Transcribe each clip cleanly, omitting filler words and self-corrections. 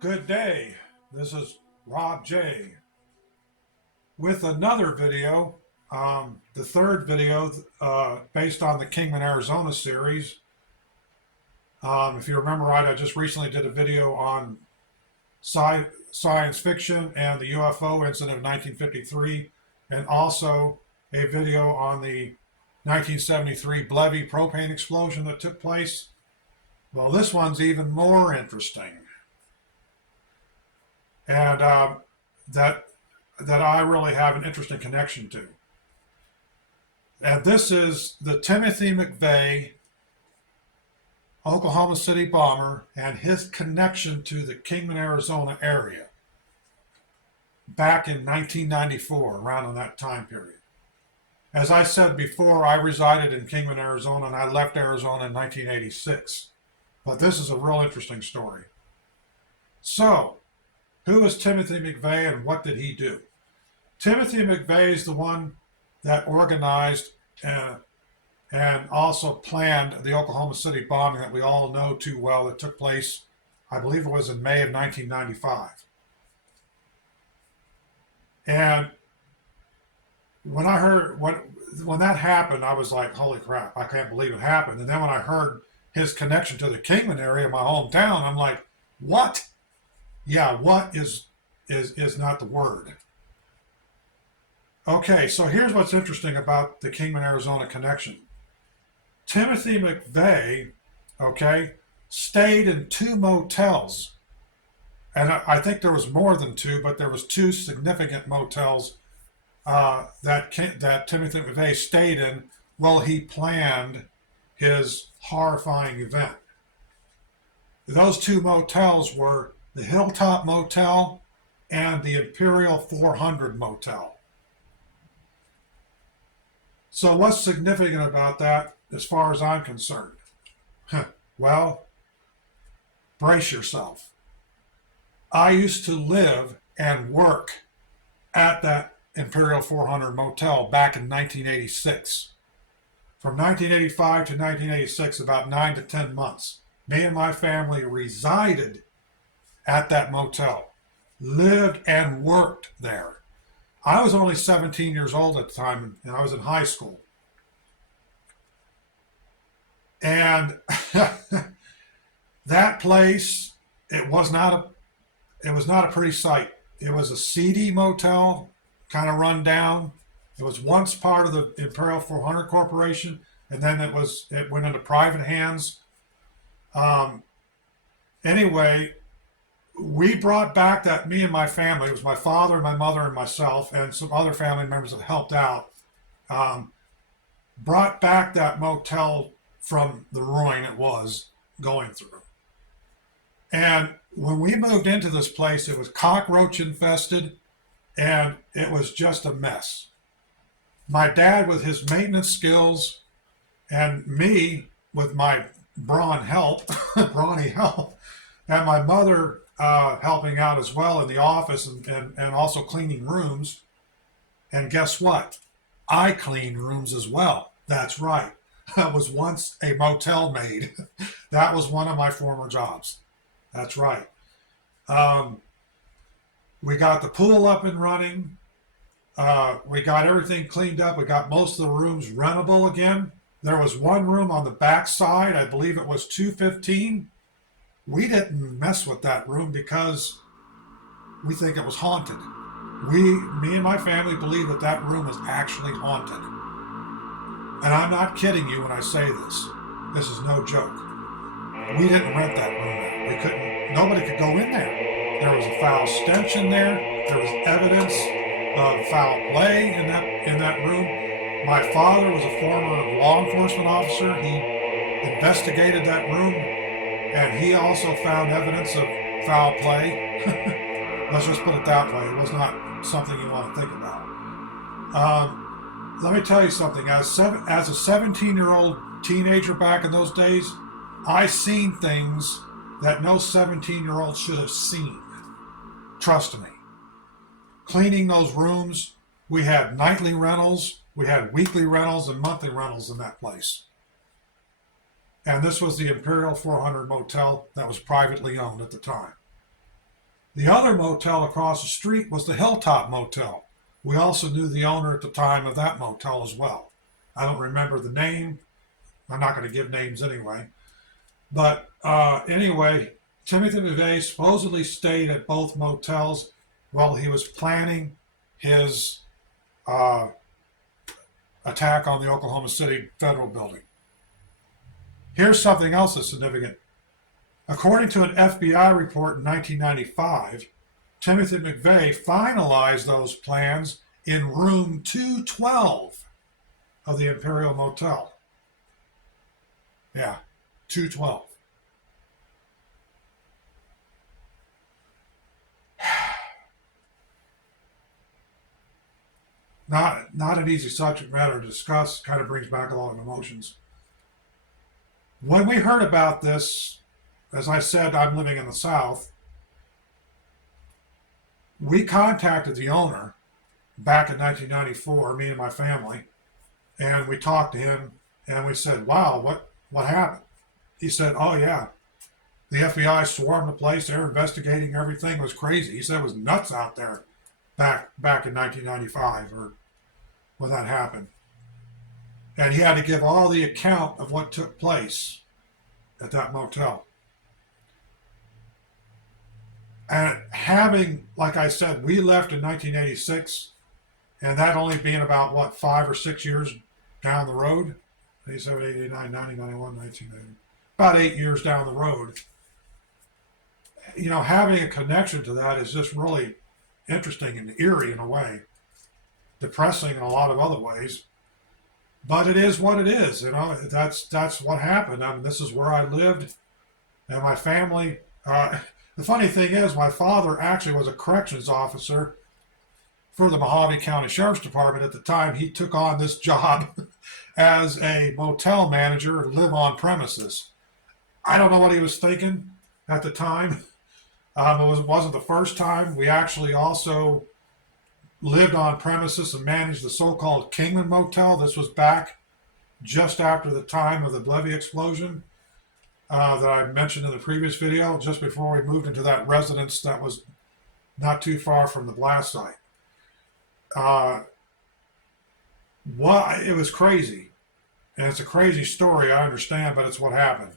Good day, this is Rob J with another video, the third video based on the Kingman, Arizona series. If you remember right, I just recently did a video on science fiction and the UFO incident of 1953, and also a video on the 1973 Blevy propane explosion that took place. Well, this one's even more interesting. And that I really have an interesting connection to. And this is the Timothy McVeigh, Oklahoma City bomber, and his connection to the Kingman, Arizona area back in 1994, around in that time period. As I said before, I resided in Kingman, Arizona, and I left Arizona in 1986. But this is a real interesting story. So, who is Timothy McVeigh and what did he do? Timothy McVeigh is the one that organized and also planned the Oklahoma City bombing that we all know too well that took place, I believe it was in May of 1995. And when I heard, when that happened, I was like, holy crap, I can't believe it happened. And then when I heard his connection to the Kingman area, my hometown, I'm like, what? Yeah, what is not the word. Okay, so here's what's interesting about the Kingman, Arizona connection. Timothy McVeigh, okay, stayed in 2 motels. And I think there was more than 2, but there was 2 significant motels that Timothy McVeigh stayed in while he planned his horrifying event. Those 2 motels were the Hilltop Motel and the Imperial 400 Motel. So what's significant about that as far as I'm concerned? Well, brace yourself. I used to live and work at that Imperial 400 Motel back in 1986. From 1985 to 1986, about 9 to 10 months, me and my family resided at that motel, lived and worked there. I was only 17 years old at the time, and I was in high school. And that place, it was not a pretty sight. It was a seedy motel, kind of run down. It was once part of the Imperial 400 Corporation, and then it went into private hands. Anyway, we brought back that, me and my family, it was my father, my mother, and myself, and some other family members that helped out, brought back that motel from the ruin it was going through. And when we moved into this place, it was cockroach infested, and it was just a mess. My dad with his maintenance skills, and me with my brawny help, and my mother helping out as well in the office and also cleaning rooms. And guess what? I clean rooms as well. That's right. I was once a motel maid. That was one of my former jobs. That's right. We got the pool up and running. We got everything cleaned up. We got most of the rooms rentable again. There was one room on the back side, I believe it was 215. We didn't mess with that room because we think it was haunted. Me and my family believe that that room is actually haunted. And I'm not kidding you when I say this. This is no joke. We didn't rent that room out. We couldn't, nobody could go in there. There was a foul stench in there. There was evidence of foul play in that room. My father was a former law enforcement officer. investigated that room, and he also found evidence of foul play. Let's just put it that way. It was not something you want to think about. Let me tell you something. As a 17-year-old teenager back in those days, I seen things that no 17-year-old should have seen. Trust me. Cleaning those rooms, we had nightly rentals, we had weekly rentals and monthly rentals in that place. And this was the Imperial 400 Motel that was privately owned at the time. The other motel across the street was the Hilltop Motel. We also knew the owner at the time of that motel as well. I don't remember the name. I'm not going to give names anyway. But anyway, Timothy McVeigh supposedly stayed at both motels while he was planning his attack on the Oklahoma City Federal Building. Here's something else that's significant. According to an FBI report in 1995, Timothy McVeigh finalized those plans in room 212 of the Imperial Motel. Yeah, 212. Not an easy subject matter to discuss. Kind of brings back a lot of emotions. When we heard about this, as I said, I'm living in the South. We contacted the owner back in 1994, me and my family, and we talked to him, and we said, wow, what happened? He said, oh yeah, the FBI swarmed the place. They were investigating everything. It was crazy. He said it was nuts out there back in 1995 or when that happened. And he had to give all the account of what took place at that motel. And having, like I said, we left in 1986, and that only being about, 5 or 6 years down the road, 87, 89, 90, 91, 1990, about 8 years down the road. You know, having a connection to that is just really interesting and eerie in a way, depressing in a lot of other ways. But it is what it is, you know. That's what happened. I mean, this is where I lived, and my family. The funny thing is, my father actually was a corrections officer for the Mojave County Sheriff's Department at the time. He took on this job as a motel manager and live on premises. I don't know what he was thinking at the time. It wasn't the first time. We actually also lived on premises and managed the so-called Kingman Motel. This was back just after the time of the Bellevue explosion that I mentioned in the previous video, just before we moved into that residence that was not too far from the blast site. It was crazy. And it's a crazy story, I understand, but it's what happened.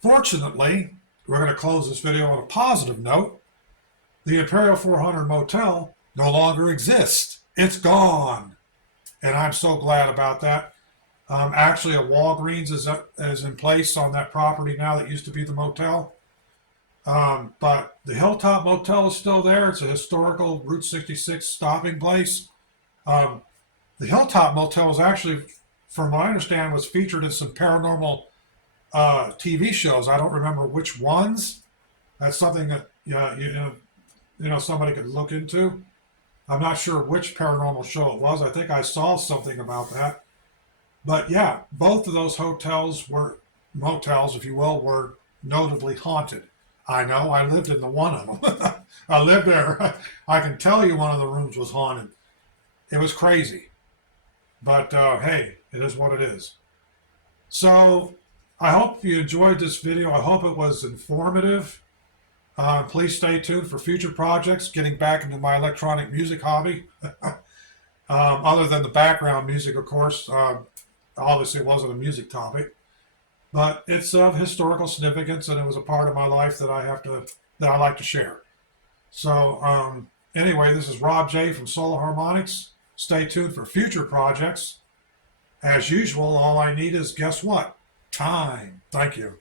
Fortunately, we're going to close this video on a positive note. The Imperial 400 Motel no longer exists. It's gone. And I'm so glad about that. Actually, a Walgreens is in place on that property now that used to be the motel. But the Hilltop Motel is still there. It's a historical Route 66 stopping place. The Hilltop Motel was actually, from what I understand, was featured in some paranormal TV shows. I don't remember which ones. That's something that somebody could look into. I'm not sure which paranormal show it was. I think I saw something about that. But yeah, both of those motels, if you will, were notably haunted. I know, I lived in one of them. I lived there. I can tell you one of the rooms was haunted. It was crazy. But hey, it is what it is. So I hope you enjoyed this video. I hope it was informative. Please stay tuned for future projects, getting back into my electronic music hobby. Other than the background music, of course. Obviously, it wasn't a music topic. But it's of historical significance, and it was a part of my life that I like to share. So anyway, this is Rob J from Solar Harmonics. Stay tuned for future projects. As usual, all I need is, guess what? Time. Thank you.